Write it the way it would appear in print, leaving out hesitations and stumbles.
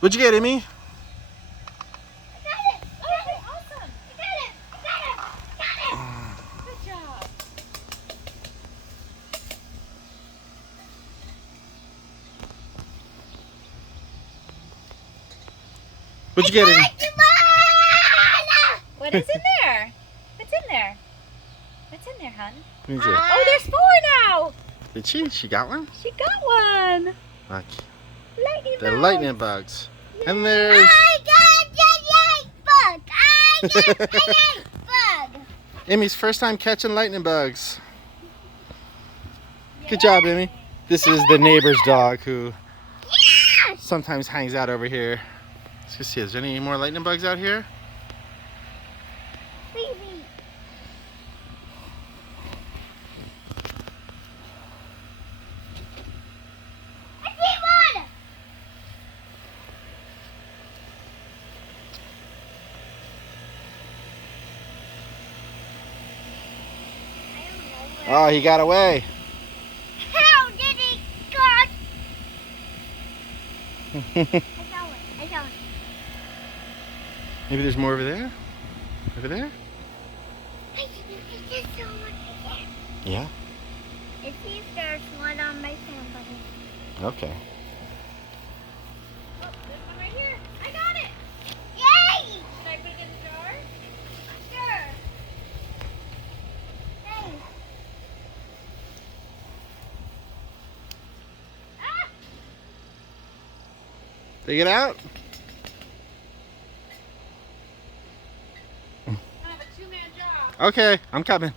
What'd you get, Immy? What'd you get, Immy? What is in there? What's in there? What's in there, hon? Oh, there's 4 now. did she? She got one? She got one. Look, Lightning the bug. lightning bugs. And there's... I got the light bug. Immy's first time catching lightning bugs. Good job, Immy. This is the neighbor's dog who sometimes hangs out over here. Let's just see, is there any more lightning bugs out here? Oh, he got away. How did he got? I saw it. Maybe there's more over there? Over there? I just saw one right there. Yeah? Let's see if there's one on my fan button. Okay. Oh, there's one right here. I got it. Yay! Should I put it in the jar? Sure. Hey. Take it out? I have a 2-man job. Okay, I'm coming.